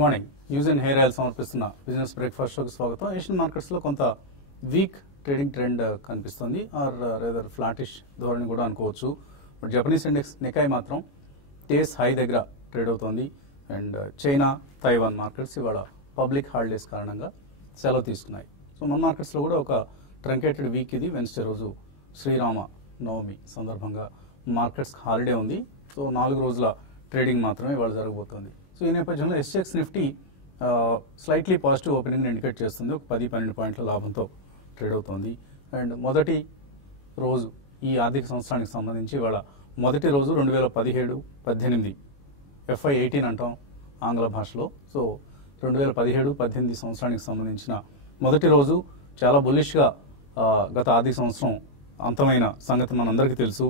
Morning news and hair oil సమర్పిస్తున్న business breakfast షోకి స్వాగతం. ఏషియన్ మార్కెట్స్ లో కొంత వీక్ ట్రేడింగ్ ట్రెండ్ కనిపిస్తుంది, ఆర్ రేదర్ ఫ్లాటిష్ ధోరణి కూడా అనుకోవచ్చు. బట్ జపనీస్ ఇండెక్స్ నికాయ్ మాత్రం టేస్ హై దగ్గర ట్రేడ్ అవుతోంది. అండ్ చైనా, తైవాన్ మార్కెట్స్ ఇవాళ పబ్లిక్ హాలిడేస్ కారణంగా సెలవు తీసుకున్నాయి. సో మన మార్కెట్స్ లో కూడా ఒక ట్రంకేటెడ్ వీక్ ఇది. వెన్స్డే రోజు శ్రీరామ నవమి సందర్భంగా మార్కెట్స్ హాలిడే ఉంది. సో 4 రోజుల ట్రేడింగ్ మాత్రమే ఇవాళ జరగబోతోంది. సో ఈ నేపథ్యంలో SX Nifty slightly positive opening indicate చేస్తుంది. ఒక 10-12 పాయింట్ల లాభంతో ట్రేడ్ అవుతోంది. అండ్ మొదటి రోజు ఈ ఆర్థిక సంవత్సరానికి సంబంధించి ఇవాళ మొదటి రోజు 2017-18 FY18 అంటాం ఆంగ్ల భాషలో. సో 2017-18 సంవత్సరానికి సంబంధించిన మొదటి రోజు చాలా బులిష్గా గత ఆర్థిక సంవత్సరం అంతమైన సంగతి మనందరికీ తెలుసు.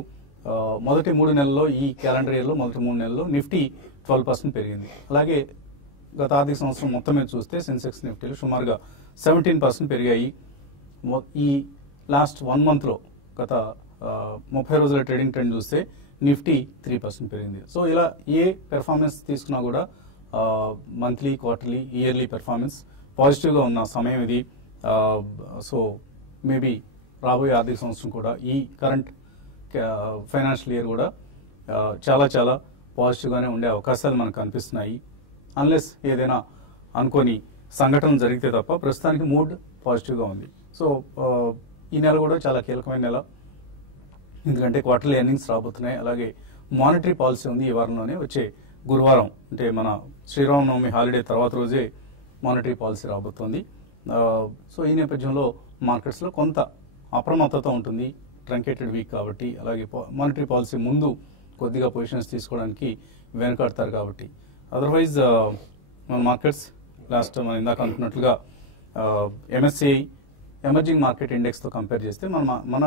మొదటి 3 నెలల్లో, ఈ క్యాలెండర్ ఇయర్లో మొదటి 3 నెలల్లో నిఫ్టీ 12% పెరిగింది. అలాగే గత ఆర్థిక సంవత్సరం మొత్తం మీద చూస్తే సెన్సెక్స్ నిఫ్టీలు సుమారుగా 17% పెరిగాయి. ఈ లాస్ట్ 1 మంత్లో గత 30 రోజుల ట్రేడింగ్ ట్రెండ్ చూస్తే నిఫ్టీ 3% పెరిగింది. సో ఇలా ఏ పెర్ఫార్మెన్స్ తీసుకున్నా కూడా మంత్లీ, క్వార్టర్లీ, ఇయర్లీ పెర్ఫార్మెన్స్ పాజిటివ్గా ఉన్న సమయం ఇది. సో మేబీ రాబోయే ఆర్థిక సంవత్సరం కూడా, ఈ కరెంట్ ఫైనాన్షియల్ ఇయర్ కూడా చాలా చాలా పాజిటివ్గానే ఉండే అవకాశాలు మనకు కనిపిస్తున్నాయి. అన్లెస్ ఏదైనా అనుకోని సంఘటన జరిగితే తప్ప ప్రస్తుతానికి మూడ్ పాజిటివ్గా ఉంది. సో ఈ నెల కూడా చాలా కీలకమైన నెల, ఎందుకంటే క్వార్టర్లీ ఎర్నింగ్స్ రాబోతున్నాయి. అలాగే మానిటరీ పాలసీ ఉంది. ఈ వారంలోనే వచ్చే గురువారం, అంటే మన శ్రీరామనవమి హాలిడే తర్వాత రోజే మానిటరీ పాలసీ రాబోతోంది. సో ఈ నేపథ్యంలో మార్కెట్స్లో కొంత అప్రమత్తత ఉంటుంది, ట్రంకేటెడ్ వీక్ కాబట్టి. అలాగే మానిటరీ పాలసీ ముందు కొద్దిగా పొజిషన్స్ తీసుకోవడానికి వెనకాడతారు కాబట్టి. అదర్వైజ్ మన మార్కెట్స్ లాస్ట్ మనం ఇందాక అనుకున్నట్లుగా MSCI ఎమర్జింగ్ మార్కెట్ ఇండెక్స్తో కంపేర్ చేస్తే మన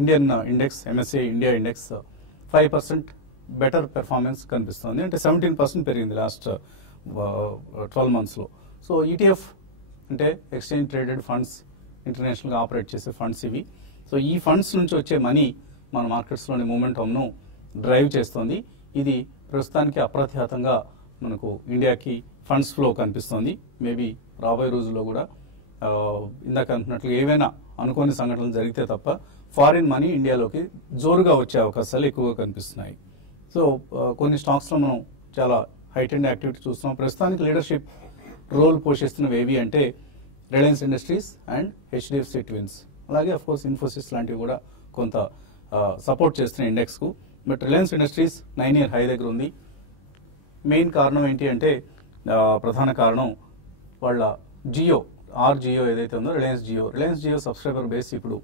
Indian index, MSCI India index 5% better performance కనిపిస్తుంది. అంటే 17% పెరిగింది లాస్ట్ 12 మంత్స్లో. సో ETF అంటే ఎక్స్చేంజ్ ట్రేడెడ్ ఫండ్స్, ఇంటర్నేషనల్గా ఆపరేట్ చేసే ఫండ్స్ ఇవి. సో ఈ ఫండ్స్ నుంచి వచ్చే మనీ మన మార్కెట్స్లోని మూమెంటంను డ్రైవ్ చేస్తుంది. ఇది ప్రస్తుతానికి అప్రతిహతంగా మనకు ఇండియాకి ఫండ్స్ ఫ్లో కనిపిస్తుంది. మేబీ రాబోయే రోజుల్లో కూడా ఇందాక అనుకున్నట్లు ఏవైనా అనుకోని సంఘటనలు జరిగితే తప్ప ఫారిన్ మనీ ఇండియాలోకి జోరుగా వచ్చే అవకాశాలు ఎక్కువగా కనిపిస్తున్నాయి. సో కొన్ని స్టాక్స్లో మనం చాలా హైటెండ్ యాక్టివిటీ చూస్తున్నాం. ప్రస్తుతానికి లీడర్షిప్ రోల్ పోషిస్తున్నవి ఏవి అంటే Reliance Industries and HDFC twins. అలాగే అఫ్కోర్స్ ఇన్ఫోసిస్ లాంటివి కూడా కొంత సపోర్ట్ చేస్తున్నాయి ఇండెక్స్కు. But Reliance Industries 9-year high దగ్గర ఉంది. మెయిన్ కారణం ఏంటి అంటే ప్రధాన కారణం వాళ్ళ జియో ఏదైతే ఉందో రిలయన్స్ జియో సబ్స్క్రైబర్ బేస్ ఇప్పుడు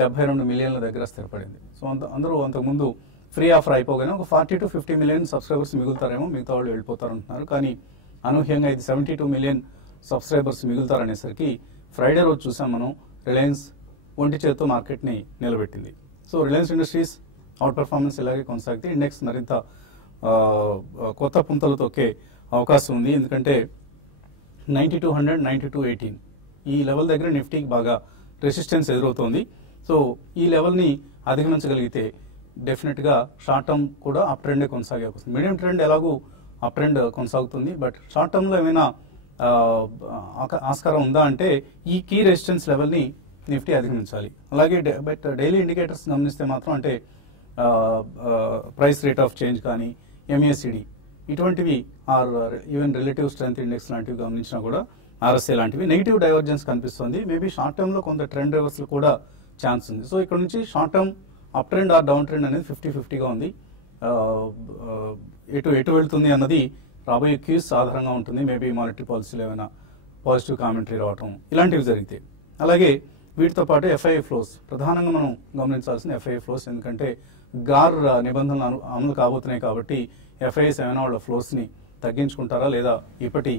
72 మిలియన్ల దగ్గర స్థిరపడింది. సో అందరూ అంతకుముందు ఫ్రీ ఆఫర్ అయిపోగానే ఒక 40-50 మిలియన్ సబ్స్క్రైబర్స్ మిగులుతారేమో, మిగతా వాళ్ళు వెళ్ళిపోతారంటున్నారు. కానీ అనూహ్యంగా ఇది 72 మిలియన్ సబ్స్క్రైబర్స్ మిగులుతారనేసరికి ఫ్రైడే రోజు చూసాం మనం, రిలయన్స్ ఒంటి చేత్తో మార్కెట్ని నిలబెట్టింది. So Reliance Industries outperformance ఇలాగే కొనసాగితే ఇండెక్స్ మరింత కొత్త పుంతలు తొక్కే అవకాశం ఉంది. ఎందుకంటే 9200, 9218 ఈ లెవెల్ దగ్గర నిఫ్టీకి బాగా రెసిస్టెన్స్ ఎదురవుతోంది. సో ఈ లెవెల్ని అధిగమించగలిగితే డెఫినెట్గా షార్ట్ టర్మ్ కూడా అప్ ట్రెండే కొనసాగే అవకాశం. మీడియం ట్రెండ్ ఎలాగూ అప్ ట్రెండ్ కొనసాగుతుంది. బట్ షార్ట్ టర్మ్లో ఏమైనా ఆస్కారం ఉందా అంటే ఈ కీ రెసిస్టెన్స్ లెవెల్ని నిఫ్టీ అధిగమించాలి. అలాగే బట్ డైలీ ఇండికేటర్స్ గమనిస్తే మాత్రం, అంటే ప్రైస్ రేట్ ఆఫ్ చేంజ్ కానీ, MACD ఇటువంటివి, or even relative strength index లాంటివి గమనించినా కూడా, RSI లాంటివి నెగిటివ్ డైవర్జెన్స్ కనిపిస్తుంది. మేబీ షార్ట్ టర్మ్లో కొంత ట్రెండ్ రివర్సల్ కూడా ఛాన్స్ ఉంది. సో ఇక్కడ నుంచి short term up trend or down trend అనేది 50-50గా ఉంది. ఎటు వెళ్తుంది అన్నది రాబోయే క్యూస్ ఆధారంగా ఉంటుంది. మేబీ మానిటరీ పాలసీలో ఏమైనా పాజిటివ్ కామెంటరీ రావటం ఇలాంటివి జరిగితే. అలాగే వీటితో పాటు FII ఫ్లోస్, ప్రధానంగా మనం గమనించాల్సిన FII ఫ్లోస్. ఎందుకంటే గార్ నిబంధనలు అమలు కాబోతున్నాయి కాబట్టి FIIs ఏమైనా వాళ్ళ ఫ్లోస్ని తగ్గించుకుంటారా లేదా ఇప్పటి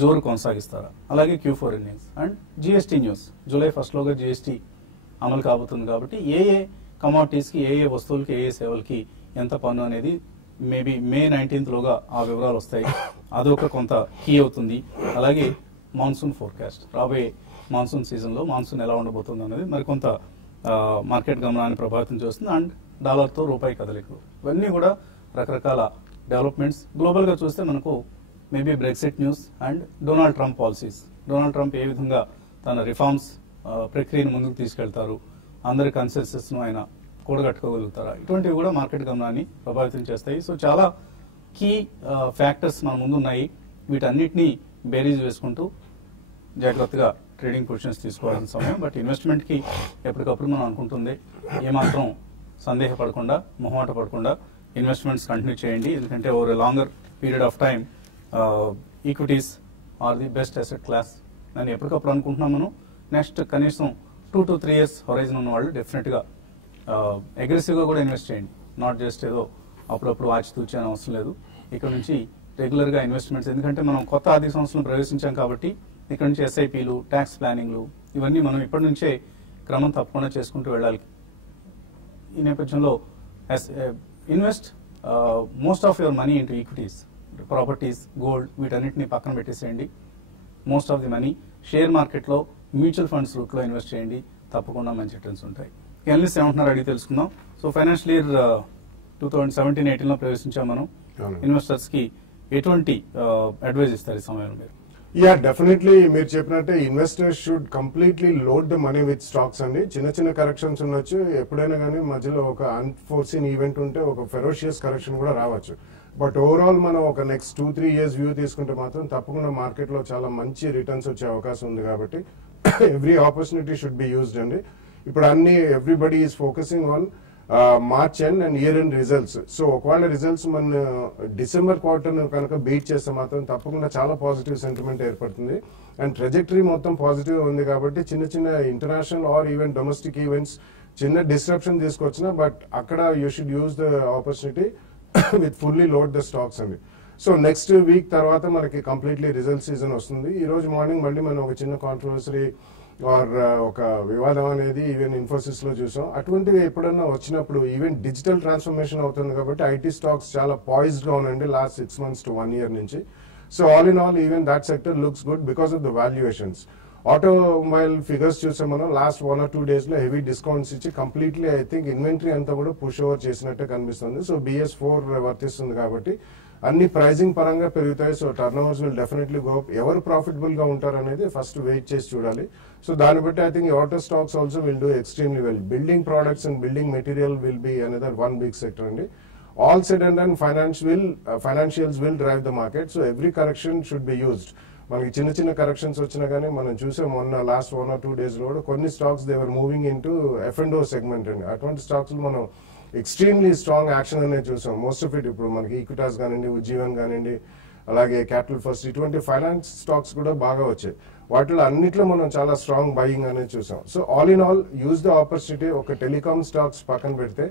జోరు కొనసాగిస్తారా. అలాగే Q4 earnings and GST news. July 1 GST అమలు కాబోతుంది కాబట్టి ఏ కమాడిటీస్కి, ఏ వస్తువులకి, ఏ సేవలకి ఎంత పన్ను అనేది మేబీ May 19th ఆ వివరాలు వస్తాయి. అదొక కొంత కీ అవుతుంది. అలాగే మాన్సూన్ ఫోర్కాస్ట్, రాబోయే మాన్సూన్ సీజన్లో మాన్సూన్ ఎలా ఉండబోతుంది అనేది మరికొంత మార్కెట్ గమనాన్ని ప్రభావితం చేస్తుంది. అండ్ డాలర్తో రూపాయి కదలికలు, ఇవన్నీ కూడా రకరకాల డెవలప్మెంట్స్. గ్లోబల్గా చూస్తే మనకు maybe Brexit news and Donald Trump policies. Donald Trump ఏ విధంగా తన రిఫార్మ్స్ ప్రక్రియను ముందుకు తీసుకెళ్తారు, అందరి కన్సెన్సెస్ను ఆయన కూడగట్టుకోగలుగుతారా, ఇటువంటివి కూడా మార్కెట్ గమనాన్ని ప్రభావితం చేస్తాయి. సో చాలా కీ ఫ్యాక్టర్స్ మన ముందు ఉన్నాయి. వీటన్నిటినీ బేరీజ్ వేసుకుంటూ జాగ్రత్తగా ట్రేడింగ్ పొజిషన్స్ తీసుకోవాల్సిన సమయం. బట్ ఇన్వెస్ట్మెంట్కి ఎప్పటికప్పుడు మనం అనుకుంటుంది ఏమాత్రం సందేహపడకుండా, మొహమాట పడకుండా ఇన్వెస్ట్మెంట్స్ కంటిన్యూ చేయండి. ఎందుకంటే over a longer period of time equities are the best asset class అని ఎప్పటికప్పుడు అనుకుంటున్నాం మనం. నెక్స్ట్ కనీసం 2 to 3 years హొరైజన్ ఉన్న వాళ్ళు డెఫినెట్గా అగ్రెసివ్గా కూడా ఇన్వెస్ట్ చేయండి. నాట్ జస్ట్ ఏదో అప్పుడప్పుడు వాచి తూచే అని అవసరం లేదు. ఇక్కడ నుంచి రెగ్యులర్గా ఇన్వెస్ట్మెంట్స్, ఎందుకంటే మనం కొత్త ఆర్థిక సంవత్సరం ప్రవేశించాం కాబట్టి ఇక్కడ నుంచి ఎస్ఐపీలు, ట్యాక్స్ ప్లానింగ్లు ఇవన్నీ మనం ఇప్పటి నుంచే క్రమం తప్పకుండా చేసుకుంటూ వెళ్ళాలి. ఈ నేపథ్యంలో invest most of your money into equities, properties, gold, వీటన్నిటిని పక్కన పెట్టేసేయండి. Most of the money share మార్కెట్లో, మ్యూచువల్ ఫండ్స్ రూట్లో ఇన్వెస్ట్ చేయండి. తప్పకుండా మంచి రిటర్న్స్ ఉంటాయి. ఎనలిస్ట్ ఏమంటున్నారు అడిగి తెలుసుకుందాం. సో ఫైనాన్షియల్ ఇయర్ 2017-18లో ప్రవేశించాం మనం. ఇన్వెస్టర్స్ కి ఎటువంటి అడ్వైజ్ ఇస్తారు ఈ సమయంలో మీరు? యా, డెఫినెట్లీ మీరు చెప్పినట్టే investors should completely load the money with stocks అండి. చిన్న చిన్న కరెక్షన్స్ ఉండొచ్చు, ఎప్పుడైనా కానీ మధ్యలో ఒక అన్ఫోర్సీన్ ఈవెంట్ ఉంటే ఒక ఫెరోషియస్ కరెక్షన్ కూడా రావచ్చు. బట్ ఓవరాల్ మనం ఒక నెక్స్ట్ 2-3 years వ్యూ తీసుకుంటే మాత్రం తప్పకుండా మార్కెట్ లో చాలా మంచి రిటర్న్స్ వచ్చే అవకాశం ఉంది. కాబట్టి every opportunity should be used అండి. ఇప్పుడు అన్ని everybody is focusing on March end and year end results. So ఒకవేళ రిజల్ట్స్ మన డిసెంబర్ క్వార్టర్ కనుక బీట్ చేస్తే మాత్రం తప్పకుండా చాలా పాజిటివ్ సెంటిమెంట్ ఏర్పడుతుంది. అండ్ ట్రెజెక్టరీ మొత్తం పాజిటివ్ ఉంది. కాబట్టి చిన్న చిన్న international are even domestic events చిన్న డిస్ట్రప్షన్ తీసుకొచ్చినా బట్ అక్కడ you should use the opportunity with fully load the stocks అండి. సో నెక్స్ట్ వీక్ తర్వాత మనకి కంప్లీట్లీ రిజల్ట్ సీజన్ వస్తుంది. ఈ రోజు మార్నింగ్ మళ్ళీ మనం ఒక చిన్న కాంట్రవర్సరీ ఆర్ ఒక వివాదం అనేది ఈవెన్ ఇన్ఫోసిస్ లో చూసాం. అటువంటివి ఎప్పుడన్నా వచ్చినప్పుడు ఈవెన్ డిజిటల్ ట్రాన్స్ఫర్మేషన్ అవుతుంది కాబట్టి ఐటీ స్టాక్స్ చాలా పాయిజ్డ్ గా ఉండండి లాస్ట్ 6 months to 1 year నుంచి. So all in all even that sector looks good because of the valuations. Automobile figures చూసాం మనం లాస్ట్ 1 or 2 days లో హెవీ డిస్కౌంట్స్ ఇచ్చి కంప్లీట్లీ ఐ థింక్ ఇన్వెంటరీ అంతా కూడా పుష్ ఓవర్ చేసినట్టే కనిపిస్తుంది. సో BS4 వర్తిస్తుంది కాబట్టి అన్ని ప్రైజింగ్ పరంగా పెరుగుతాయి. So turn overs will definitely go up. ఎవరు ప్రాఫిటబుల్ గా ఉంటారు అనేది ఫస్ట్ వెయిట్ చేసి చూడాలి. సో దాన్ని బట్టి I think auto stocks also will do extremely well. Building products and building material will be another one big sector అండి. All said and done financials will drive the market. So every correction should be used. మనకి చిన్న చిన్న corrections వచ్చినా కానీ మనం చూసాం మొన్న last 1 or 2 days లో కూడా కొన్ని stocks they were moving in to F&O segment అండి. అటువంటి స్టాక్స్ మనం ఎక్స్ట్రీమ్లీ స్ట్రాంగ్ యాక్షన్ అనేది చూసాం. మోస్ట్ ఆఫ్ ఇట్ ఇప్పుడు మనకి ఈక్విటాస్ కానివ్వండి, ఉజ్జీవన్ కానివ్వండి, అలాగే క్యాపిటల్ ఫస్ట్, ఇటువంటి ఫైనాన్స్ స్టాక్స్ కూడా బాగా వచ్చాయి. వాటిలో అన్నిట్లో మనం చాలా స్ట్రాంగ్ బయింగ్ అనేది చూసాం. So all in all use the opportunity. ఒక టెలికామ్ స్టాక్స్ పక్కన పెడితే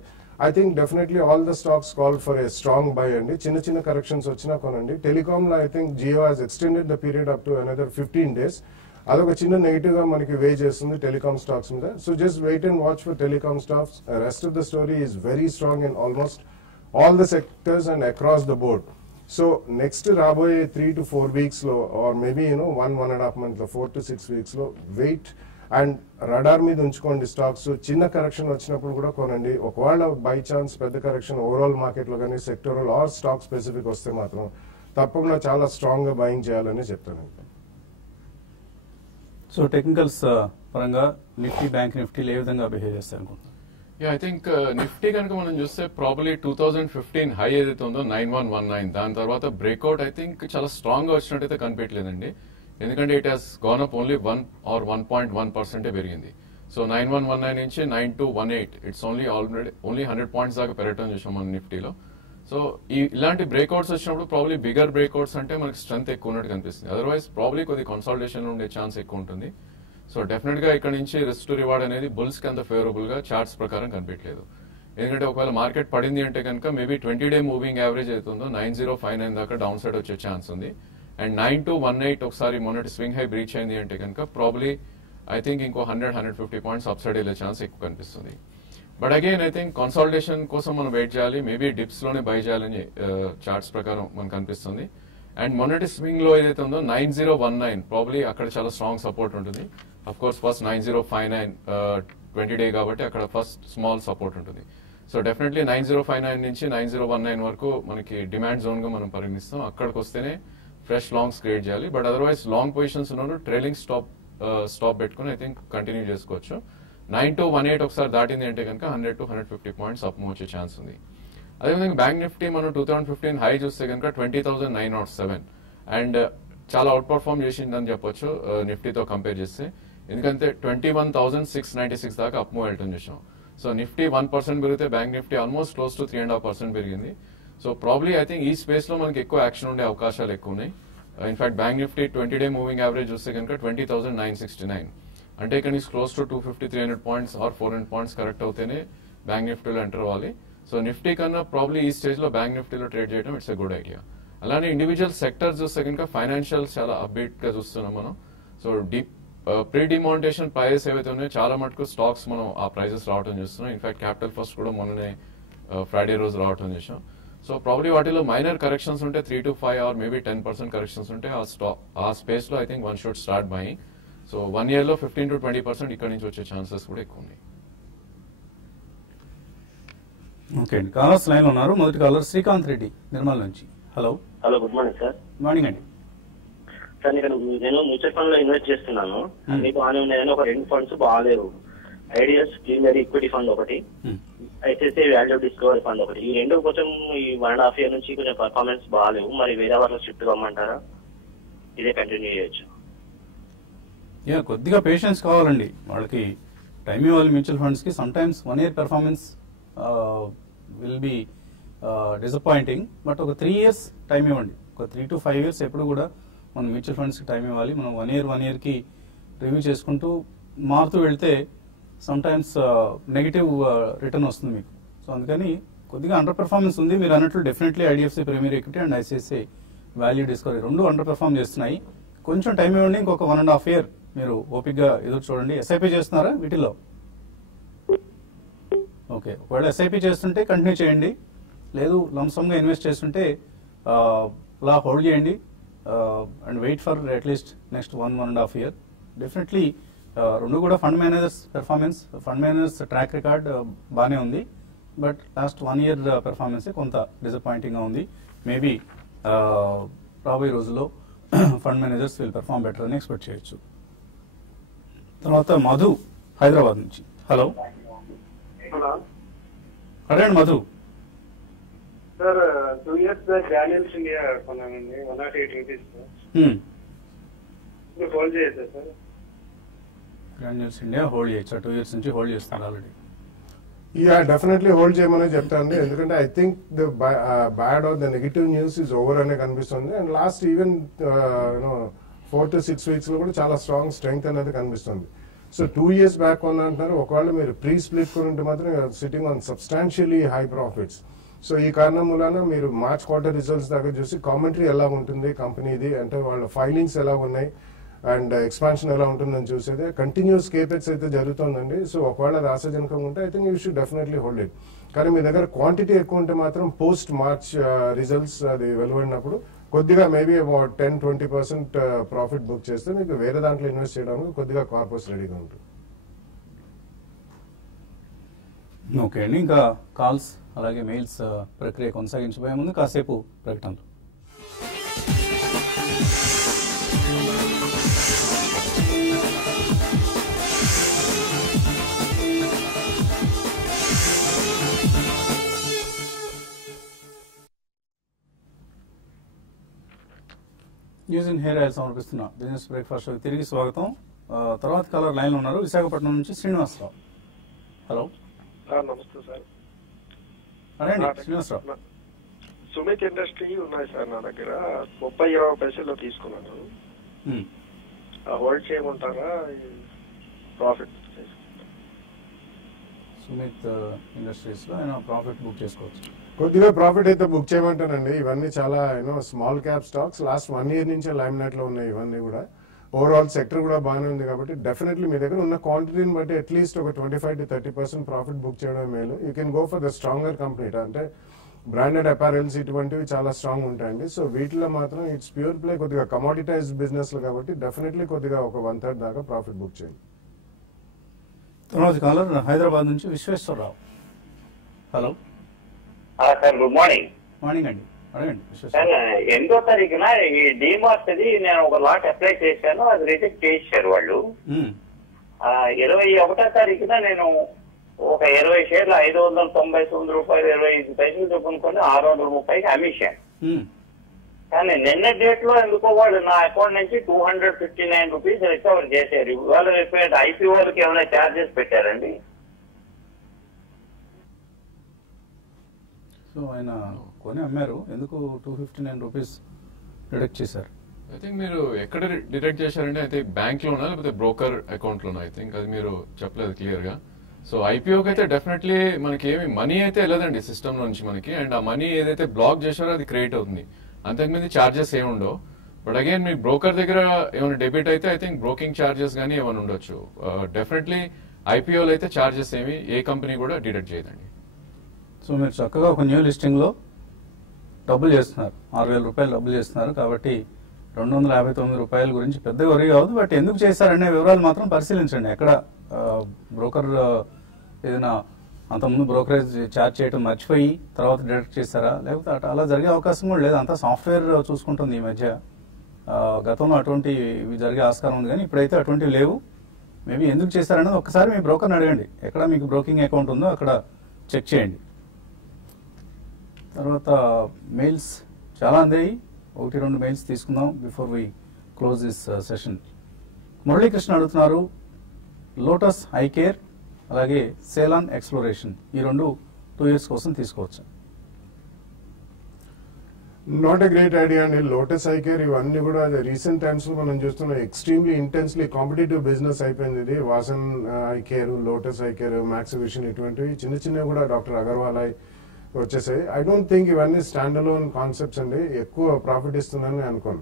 I think definitely all the stocks call for a strong buy అండి. చిన్న చిన్న కరెక్షన్స్ వచ్చినా కొనండి. టెలికామ్ లో I think Jio has extended the period up to another 15 days. అదొక చిన్న నెగిటివ్ గా మనకి వే చేస్తుంది టెలికామ్ స్టాక్స్ మీద. So just wait and watch for telecom stocks. Rest of the story is very strong in almost all the sectors and across the board. So next రాబోయే 3 to 4 weeks లో or maybe 1.5 months లో 4 to 6 weeks లో wait and radar మీద ఉంచుకోండి stocks. చిన్న correction వచ్చినప్పుడు కూడా కొనండి. ఒకవేళ బై ఛాన్స్ పెద్ద కరెక్షన్ ఓవరాల్ మార్కెట్ లో కానీ సెక్టరల్ ఆర్ స్టాక్ స్పెసిఫిక్ వస్తే మాత్రం తప్పకుండా చాలా స్ట్రాంగ్ గా బయింగ్ చేయాలని చెప్తాను. సో టెక్నికల్స్ పరంగా నిఫ్టీ, బ్యాంక్ నిఫ్టీలు ఏ విధంగా బిహేవ్ చేస్తాయి అనుకుంటున్నాను? ఐ థింక్ నిఫ్టీ కనుక మనం చూస్తే ప్రాబ్లీ 2015 హై ఏదైతే ఉందో 9119, దాని తర్వాత బ్రేక్అవుట్ ఐ థింక్ చాలా స్ట్రాంగ్ గా వచ్చినట్టయితే కనిపించలేదండి. ఎందుకంటే it has gonna up only 1 or 1.1% పెరిగింది. సో 9119 నుంచి 9218 ఇట్స్ ఓన్లీ 100 points దాకా పెరగటం చూసాం మన నిఫ్టీలో. సో ఇలాంటి బ్రేక్అవుట్స్ వచ్చినప్పుడు ప్రాబ్లీ బిగర్ బ్రేక్అవుట్స్ అంటే మనకి స్ట్రెంత్ ఎక్కువ ఉన్నట్టు కనిపిస్తుంది. అదర్వైజ్ ప్రాబ్లీ కొద్ది కన్సాలిడేషన్ ఉండే ఛాన్స్ ఎక్కువ ఉంటుంది. సో డెఫినెట్ గా ఇక్కడ నుంచి రిస్క్ టు రివార్డ్ అనేది బుల్స్ కి అంత ఫేవరబుల్ గా చార్ట్స్ ప్రకారం కనిపించలేదు. ఎందుకంటే ఒకవేళ మార్కెట్ పడింది అంటే కనుక మేబీ 20-day మూవింగ్ యావరేజ్ అవుతుందో 9059 దాకా డౌన్ సైడ్ వచ్చే ఛాన్స్ ఉంది. అండ్ 9218 ఒకసారి మొన్నటి స్వింగ్ హై బ్రీచ్ అయింది అంటే కనుక ప్రాబ్లీ ఐ థింక్ ఇంకో 100-150 points అప్ సైడ్ వెళ్ళే ఛాన్స్ ఎక్కువ కనిపిస్తుంది. But again I think consolidation కోసం మనం వెయిట్ చేయాలి. మేబీ డిప్స్ లోనే బై చేయాలని చార్ట్స్ ప్రకారం మనకు కనిపిస్తుంది. అండ్ మొన్నటి స్వింగ్ లో ఏదైతే ఉందో 9019 ప్రాబ్లీ అక్కడ చాలా స్ట్రాంగ్ సపోర్ట్ ఉంటుంది. అఫ్ కోర్స్ ఫస్ట్ 9059 20-day కాబట్టి అక్కడ ఫస్ట్ స్మాల్ సపోర్ట్ ఉంటుంది. సో డెఫినెట్లీ 9059 నుంచి 9019 వరకు మనకి డిమాండ్ జోన్ గా మనం పరిగణిస్తాం. అక్కడికి వస్తేనే ఫ్రెష్ లాంగ్స్ క్రియేట్ చేయాలి. బట్ అదర్వైజ్ లాంగ్ పొజిషన్స్ ఉన్న ట్రైలింగ్ స్టాప్ పెట్టుకుని ఐ థింక్ కంటిన్యూ చేసుకోవచ్చు. 9218 ఒకసారి దాటింది అంటే కనుక 100 to 150 పాయింట్స్ అప్ వచ్చే ఛాన్స్ ఉంది. అదేవిధంగా బ్యాంక్ నిఫ్టీ మనం 2015 హై చూస్తే కనుక 20,907 అండ్ చాలా అవుట్ పర్ఫార్మ్ చేసిందని చెప్పొచ్చు నిఫ్టీతో కంపేర్ చేస్తే. ఎందుకంటే 21,696 దాకా అప్ మూవ్ వెళ్ళటం చూసాం. సో నిఫ్టీ 1% పెరిగితే bank Nifty almost close to 3.5% పెరిగింది. సో ప్రాబ్లీ ఐ థింక్ ఈ స్పేస్ లో మనకి ఎక్కువ యాక్షన్ ఉండే అవకాశాలు ఎక్కువ ఉన్నాయి. ఇన్ఫాక్ట్ బ్యాంక్ నిఫ్టీ 20-డే మూవింగ్ యావరేజ్ చూస్తే కనుక 20,969 అంటే ఇక్కడ నుంచి close to 250-300 points or 400 points correct అవుతేనే బ్యాంక్ నిఫ్టీలో ఎంటర్ అవ్వాలి. సో నిఫ్టీ కన్నా ప్రాబ్లీ ఈ స్టేజ్ లో బ్యాంక్ నిఫ్టీలో ట్రేడ్ చేయడం ఇట్స్ ఎ గుడ్ ఐడియా. అలానే ఇండివిజువల్ సెక్టర్స్ చూస్తే కనుక ఫైనాన్షియల్స్ చాలా అప్డేట్ గా చూస్తున్నాం మనం. సో ప్రీ డిమానిటేషన్ ప్రైజెస్ ఏవైతే ఉన్నాయో చాలా మటుకు స్టాక్స్ మనం ఆ ప్రైజెస్ రావడం చూస్తున్నాం. ఇన్ఫాక్ట్ క్యాపిటల్ ఫస్ట్ కూడా మొన్ననే ఫ్రైడే రోజు రావడం చేసాం. సో ప్రాబ్లీ వాటిలో మైనర్ కరెక్షన్స్ ఉంటే 3 to 5 ఆర్ మేబీ 10% కరెక్షన్స్ ఉంటే ఆ స్పేస్ లో I think one should start buying. So 1 year లో 15 to 20% ఇక్కడ నుంచి వచ్చే ఛాన్సెస్ కూడా ఎక్కువ ఉన్నాయి. ఓకే అండి, కాలర్స్ లైన్ లో ఉన్నారు. మొదటి కాలర్ శ్రీకాంత్ రెడ్డి నిర్మల్ నుంచి. Hello. Good morning sir. Morning అండి. సార్ నేను మ్యూచువల్ ఫండ్ లో ఇన్వెస్ట్ చేస్తున్నాను. అన్ని బాగానే ఉన్నాయని ఒక 2 ఫండ్స్ బాగాలేవు. ఐడియాస్ ప్రీమియర్ ఈక్విటీ ఫండ్ ఒకటి, ఐసిఐసిఐ వాల్యూ డిస్కవరీ ఫండ్ ఒకటి. ఈ రెండు కొంచెం ఈ 1.5 year నుంచి కొంచెం పర్ఫార్మెన్స్ బాగాలేవు. మరి వేరే వాళ్ళకి షిఫ్ట్ కమ్మంటారా, ఇదే కంటిన్యూ చేయొచ్చు? కొద్దిగా పేషెన్స్ కావాలండి వాళ్ళకి. టైం ఇవ్వాలి మ్యూచువల్ ఫండ్స్ కి. Some times 1 year performance will be disappointing. But ఒక 3 years టైం ఇవ్వండి. ఒక 3 to 5 years ఎప్పుడు కూడా మనం మ్యూచువల్ ఫండ్స్ కి టైం ఇవ్వాలి. మనం 1 year కి రివ్యూ చేసుకుంటూ మారుతూ వెళ్తే సమ్ టైమ్స్ నెగిటివ్ రిటర్న్ వస్తుంది మీకు. సో అందుకని కొద్దిగా అండర్ పెర్ఫార్మెన్స్ ఉంది. మీరు అన్నట్లు definitely IDFC premier equity and ICICI value discovery రెండు అండర్ పెర్ఫార్మ్ చేస్తున్నాయి. కొంచెం టైం ఇవ్వండి. ఇంకొక 1.5 year మీరు ఓపిక్గా ఎదురు చూడండి. ఎస్ఐపి చేస్తున్నారా వీటిలో? ఓకే, ఒకవేళ ఎస్ఐపి చేస్తుంటే కంటిన్యూ చేయండి. లేదు లంసమ్గా ఇన్వెస్ట్ చేస్తుంటే అలా హోల్డ్ చేయండి and wait for at least next 1.5 year. Definitely రెండు కూడా fund managers performance, fund managers track record బాగానే ఉంది. బట్ లాస్ట్ 1 year పెర్ఫార్మెన్స్ కొంత డిసప్పాయింటింగ్గా ఉంది. మేబీ రాబోయే రోజుల్లో fund managers will perform better అని ఎక్స్పెక్ట్ చేయొచ్చు. తర్వాత మధు హైదరాబాద్ నుంచి. హలో. అడగండి Madhu. Sir 2 years back Daniels India కొన్నానండి 108 rupees. హోల్డ్ చేయొచ్చా సార్? డానియల్స్ ఇండియా హోల్డ్ చేయొచ్చా? 2 years నుంచి హోల్డ్ చేస్తున్నారు ఆల్రెడీ. డెఫినెట్లీ హోల్డ్ చేయమని చెప్తాను. ఎందుకంటే I think the bad or the negative news is over అనే కనిపిస్తుంది. And last even 4 to 6 weeks లో కూడా చాలా స్ట్రెంగ్త్ అనేది కనిపిస్తుంది. సో 2 years బ్యాక్ కొన్నా అంటున్నారు. ఒకవేళ మీరు ప్రీ స్ప్లిట్ కొనుంటే మాత్రం sitting on substantially high profits. So ఈ కారణం మూలాన మీరు మార్చ్ క్వార్టర్ రిజల్ట్స్ దాకా చూసి కామెంటరీ ఎలా ఉంటుంది కంపెనీది, అంటే వాళ్ళ ఫైలింగ్స్ ఎలా ఉన్నాయి అండ్ ఎక్స్పాన్షన్ ఎలా ఉంటుందని చూసేది. కంటిన్యూస్ కేపెక్స్ అయితే జరుగుతుందండి. సో ఒకవేళ అది ఆశాజనకంగా ఉంటే I think you should definitely hold it. కానీ మీ దగ్గర క్వాంటిటీ ఎక్కువ ఉంటే మాత్రం పోస్ట్ మార్చ్ రిజల్ట్స్ అది వెలువడినప్పుడు కొద్దిగా మేబీ అబౌట్ 10-20% ప్రాఫిట్ బుక్ చేస్తే మీకు వేరే దాంట్లో ఇన్వెస్ట్ చేయడానికి కొద్దిగా కార్పస్ రెడీగా ఉంటుంది. ఓకే అండి, ఇంకా కాల్స్ అలాగే మెయిల్స్ ప్రక్రియ కొనసాగించబోయే ముందు కాసేపు ప్రకటనలు. న్యూస్ ఇన్ హెయిర్ ఆయిల్ సమర్పిస్తున్న బిజినెస్ బ్రేక్ఫాస్ట్ షోకి తిరిగి స్వాగతం. తర్వాత కాలర్ లైన్ లో ఉన్నారు విశాఖపట్నం నుంచి శ్రీనివాసరావు. హలో. నమస్తే సార్. అదేండి శ్రీనివాసరావు. సుమిత్ ఇండస్ట్రీ ఉన్నాయి సార్ నా దగ్గర. 30-20 పైసల్లో తీసుకున్నాను. హోల్డ్ చేయమంటారా? ప్రాఫిట్ సుమిత్ ఇండస్ట్రీస్ లో ఆయన ప్రాఫిట్ బుక్ చేసుకోవచ్చు. కొద్దిగా ప్రాఫిట్ అయితే బుక్ చేయమంటానండి. ఇవన్నీ చాలా small cap stocks. Last 1 year నుంచే లైమ్ లైట్ లో ఉన్నాయి ఇవన్నీ కూడా. ఓవరాల్ సెక్టర్ కూడా బాగానే ఉంది కాబట్టి డెఫినెట్లీ మీ దగ్గర ఉన్న క్వాంటిటీని బట్టి అట్లీస్ట్ ఒక 25-30% ప్రాఫిట్ బుక్ చేయడం మేలు. You can go for the stronger company, అంటే బ్రాండెడ్ అపారెల్స్ ఇటువంటివి చాలా స్ట్రాంగ్ ఉంటాయండి. సో వీటిలో మాత్రం ఇట్స్ ప్యూర్ ప్లే, కొద్దిగా కమోడిటైజ్ బిజినెస్ కాబట్టి డెఫినెట్లీ కొద్దిగా ఒక 1/3 దాకా ప్రాఫిట్ బుక్ చేయండి. తర్వాత కాలర్ హైదరాబాద్ నుంచి Vishweshwara Rao. Hello sir. Good morning. Morning అండి. అడగండి విశ్వేశ్వర. సార్ 8వ తారీఖున ఈ డిమార్ట్ ది నేను ఒక లాట్ అప్లై చేశాను, అది రిజెక్ట్ చేశారు వాళ్ళు. 21వ తారీఖున నేను ఒక 20 షేర్లు 599 రూపాయలు 25 పైసలు చొప్పుకొని 630కి అమ్మేశాను. కానీ నిన్న డేట్ లో ఎందుకో వాళ్ళు నా అకౌంట్ నుంచి 259 రూపీస్ రికవర్ చేశారు. ఇవాళ రేపు ఐపీఓలకి ఏమైనా ఛార్జెస్ పెట్టారండి? సో ఆయన కొని అమ్మారు, ఎందుకు 259 రూపీస్ డిడక్ట్ చేశారు? ఐ థింక్ మీరు ఎక్కడ డిడక్ట్ చేశారంటే అయితే బ్యాంక్ లోనా లేకపోతే బ్రోకర్ అకౌంట్ లోనా? ఐ థింక్ అది మీరు చెప్పలేదు క్లియర్ గా. సో ఐపీఓకి అయితే డెఫినెట్లీ మనకి ఏమి మనీ అయితే వెళ్ళదండి సిస్టమ్ నుంచి మనకి, అండ్ ఆ మనీ ఏదైతే బ్లాక్ చేశారో అది క్రియేట్ అవుతుంది, అంతకుమించి ఛార్జెస్ ఏమి ఉండవు. బట్ అగైన్ మీ బ్రోకర్ దగ్గర ఏమైనా డెబిట్ అయితే ఐ థింక్ బ్రోకింగ్ ఛార్జెస్ కానీ ఏమైనా ఉండొచ్చు. డెఫినెట్లీ ఐపీఓలో అయితే ఛార్జెస్ ఏమి ఏ కంపెనీ కూడా డిడక్ట్ చేయదండి. సో మీరు చక్కగా ఒక న్యూ లిస్టింగ్లో డబ్బులు చేస్తున్నారు, 6,000 రూపాయలు డబ్బులు చేస్తున్నారు, కాబట్టి 259 రూపాయల గురించి పెద్ద వరి కావద్దు. బట్ ఎందుకు చేశారనే వివరాలు మాత్రం పరిశీలించండి. ఎక్కడ బ్రోకర్ ఏదైనా అంతకుముందు బ్రోకరేజ్ ఛార్జ్ చేయడం మర్చిపోయి తర్వాత డిడక్ట్ చేశారా, లేకపోతే అలా జరిగే అవకాశం కూడా లేదు. అంతా సాఫ్ట్వేర్ చూసుకుంటుంది ఈ మధ్య. గతంలో అటువంటి జరిగే ఆస్కారం ఉంది, కానీ ఇప్పుడైతే అటువంటివి లేవు. మేబీ ఎందుకు చేశారనేది ఒకసారి మీ బ్రోకర్ని అడగండి. ఎక్కడ మీకు బ్రోకింగ్ అకౌంట్ ఉందో అక్కడ చెక్ చేయండి. తర్వాత మెయిల్స్ చాలా అందాయి, 1-2 మెయిల్స్ తీసుకుందాం before we close this session. Muralikrishna అడుగుతున్నారు, లోటస్ ఐ కేర్ అలాగే సేలాన్ ఎక్స్ప్లోరేషన్ ఈ 2 years కోసం తీసుకోవచ్చు? నాట్ ఎ గ్రేట్ ఐడియా అండి. లోటస్ ఐ కేర్ ఇవన్నీ కూడా రీసెంట్ టైమ్స్ లో మనం చూస్తున్నాం, ఎక్స్ట్రీమ్లీ ఇంటెన్స్లీ కాంపిటేటివ్ బిజినెస్ అయిపోయింది ఇది. Vasan I care, lotus I care, max vision ఇటువంటివి చిన్న కూడా డాక్టర్ అగర్వాల్ ఐ వచ్చేసాయి. ఐ డోంట్ థింక్ ఇవన్నీ స్టాండ్ అలోన్ కాన్సెప్ట్స్ అండి, ఎక్కువ ప్రాఫిట్ ఇస్తుందని అనుకోను.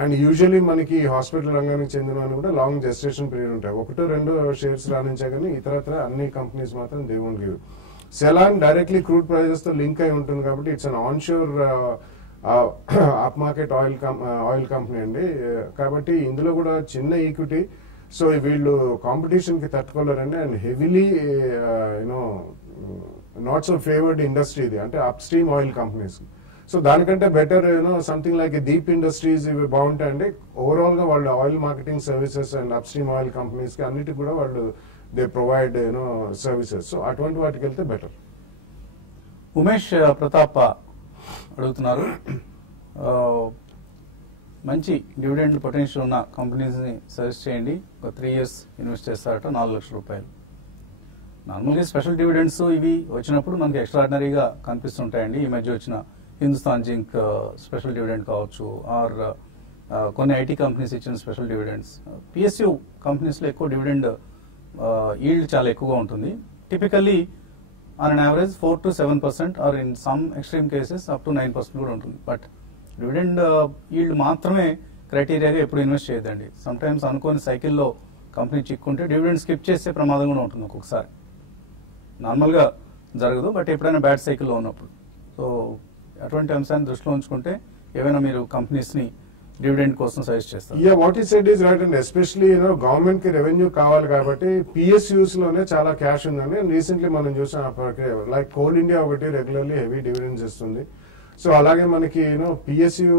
అండ్ యూజువలీ మనకి హాస్పిటల్ రంగానికి చెందిన వాళ్ళు కూడా లాంగ్ జెస్టేషన్ పీరియడ్ ఉంటాయి, 1-2 షేర్స్ రాణించా కానీ ఇతరత్ర అన్ని కంపెనీస్ మాత్రం they won't give. Selan directly crude prices తో లింక్ అయి ఉంటుంది కాబట్టి it's an onshore up market oil company అండి. కాబట్టి ఇందులో కూడా చిన్న ఈక్విటీ, సో వీళ్ళు కాంపిటీషన్ కి తట్టుకోలేరండి. And heavily you know not so favoured industry ఇది, అంటే upstream oil companies. So దానికంటే better you know something like Deep industries ఇవి బాగుంటాయండి. ఓవరాల్ గా వాళ్ళు oil marketing services and upstream oil companies కి అన్నిటికి కూడా వాళ్ళు they provide you know services. So అటువంటి వాటికి వెళ్తే బెటర్. ఉమేష్ ప్రతాప్ అడుగుతున్నారు, మంచి డివిడెండ్ పొటెన్షియల్ ఉన్న కంపెనీస్ ని సజెస్ట్ చేయండి. ఒక 3 years ఇన్వెస్ట్ చేస్తారట, 4 లక్షల రూపాయలు. నార్మల్గా స్పెషల్ డివిడెండ్స్ ఇవి వచ్చినప్పుడు మనకి ఎక్స్ట్రాడినరీగా కనిపిస్తుంటాయండి. ఈ మధ్య వచ్చిన హిందుస్థాన్ జింక్ స్పెషల్ డివిడెండ్ కావచ్చు, ఆర్ కొన్ని ఐటీ కంపెనీస్ ఇచ్చిన స్పెషల్ డివిడెండ్స్. పిఎస్యూ కంపెనీస్లో ఎక్కువ డివిడెండ్ ఈల్డ్ చాలా ఎక్కువగా ఉంటుంది. Typically on an average 4 to 7%, or in some extreme cases up to 9% కూడా ఉంటుంది. బట్ డివిడెండ్ ఈల్డ్ మాత్రమే క్రైటీరియాగా ఎప్పుడు ఇన్వెస్ట్ చేయదండి. సమ్ టైమ్స్ అనుకోని సైకిల్లో కంపెనీ చిక్కుంటే డివిడెండ్ స్కిప్ చేసే ప్రమాదం కూడా ఉంటుంది ఒక్కొక్కసారి. నార్మల్గా జరగదు, బట్ ఎప్పుడైనా బ్యాడ్ సైకిల్లో ఉన్నప్పుడు. సో అటువంటి అంశాన్ని దృష్టిలో ఉంచుకుంటే ఏవైనా మీరు కంపెనీస్ ని డివిడెండ్ కోసం సజెస్ట్ చేస్తారు? Yeah, what is said is right and especially you know government కి రెవెన్యూ కావాలి కాబట్టి పిఎస్యూస్ లోనే చాలా క్యాష్ ఉందండి. రీసెంట్లీ మనం చూసాం, లైక్ కోల్ ఇండియా ఒకటి రెగ్యులర్లీ హెవీ డివిడెండ్స్ ఇస్తుంది. సో అలాగే మనకి యూనో పిఎస్యూ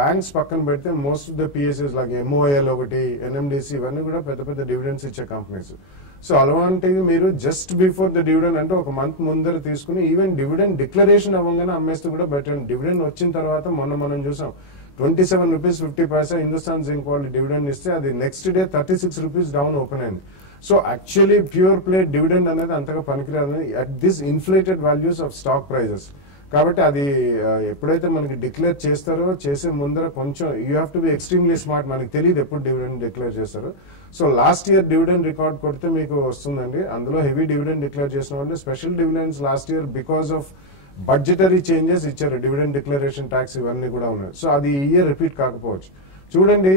బ్యాంక్స్ పక్కన పెడితే most of the PSUs like MOL ఒకటి, ఎన్ఎండిసి ఇవన్నీ కూడా పెద్ద పెద్ద డివిడెండ్స్ ఇచ్చే కంపెనీస్. సో అలాంటివి మీరు జస్ట్ బిఫోర్ ద డివిడెండ్ అంటే ఒక మంత్ ముందర తీసుకుని ఈవెన్ డివిడెండ్ డిక్లరేషన్ అవ్వగానే అమ్మేస్తే కూడా బెటర్. డివిడెండ్ వచ్చిన తర్వాత మనం చూసాం 27 రూపీస్ 50 పైసా హిందుస్థాన్ జింక్ వాళ్ళు డివిడెండ్ ఇస్తే అది next day 36 rupees down open అయింది. So actually pure play dividend అనేది అంతగా పనికిరాదు at this inflated values of stock prices. కాబట్టి అది ఎప్పుడైతే మనకి డిక్లేర్ చేస్తారో చేసే ముందర కొంచెం you have to be extremely smart. మనకి తెలియదు ఎప్పుడు డివిడెండ్ డిక్లేర్ చేస్తారో. So last year dividend record కొడితే మీకు వస్తుందండి. అందులో హెవీ డివిడెండ్ డిక్లేర్ చేసిన వాళ్ళు special dividends last year because of budgetary changes ఇచ్చారు, డివిడెండ్ డిక్లరేషన్ ట్యాక్స్ ఇవన్నీ కూడా ఉన్నాయి. సో అది ఈ ఇయర్ రిపీట్ కాకపోవచ్చు. చూడండి,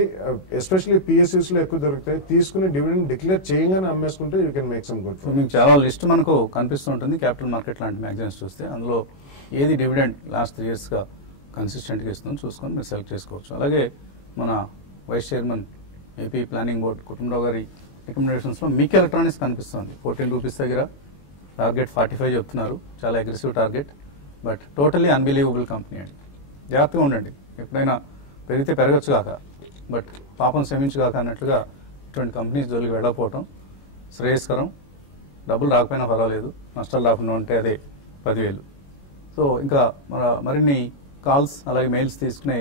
ఎస్పెషల్లీ పిఎస్యూస్ లో ఎక్కువ దొరుకుతాయి. తీసుకుని డివిడెండ్ డిక్లేర్ చేయగానే అమ్మేసుకుంటే you can make some good. మీకు చాలా లిస్ట్ మనకు కనిపిస్తుంటుంది క్యాపిటల్ మార్కెట్ లాంటి మ్యాగజైన్స్ చూస్తే. అందులో ఏది డివిడెండ్ లాస్ట్ 3 years గా కన్సిస్టెంట్గా ఇస్తుందో చూసుకొని మీరు సెలెక్ట్ చేసుకోవచ్చు. అలాగే మన vice chairman AP planning board Kutumba Rao గారి రికమెండేషన్స్లో మీకే ఎలక్ట్రానిక్స్ కనిపిస్తుంది. 14 రూపీస్ దగ్గర టార్గెట్ 45 చెప్తున్నారు, చాలా aggressive target, but totally unbelievable company అండి. జాగ్రత్తగా ఉండండి. ఎప్పుడైనా పెరిగితే పెరగచ్చు కాక, బట్ పాపం శ్రమించుగాక అన్నట్లుగా ఇటువంటి కంపెనీస్ జోలికి వెళ్ళకపోవటం శ్రేయస్కరం. డబ్బులు రాకపోయినా పర్వాలేదు, నష్టాలు రాకుండా ఉంటే అదే 10,000. సో ఇంకా మరిన్ని కాల్స్ అలాగే మెయిల్స్ తీసుకునే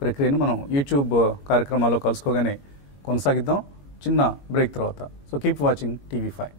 ప్రక్రియను మనం యూట్యూబ్ కార్యక్రమాల్లో కలుసుకోగానే కొనసాగిద్దాం చిన్న బ్రేక్ తర్వాత. So keep watching TV5.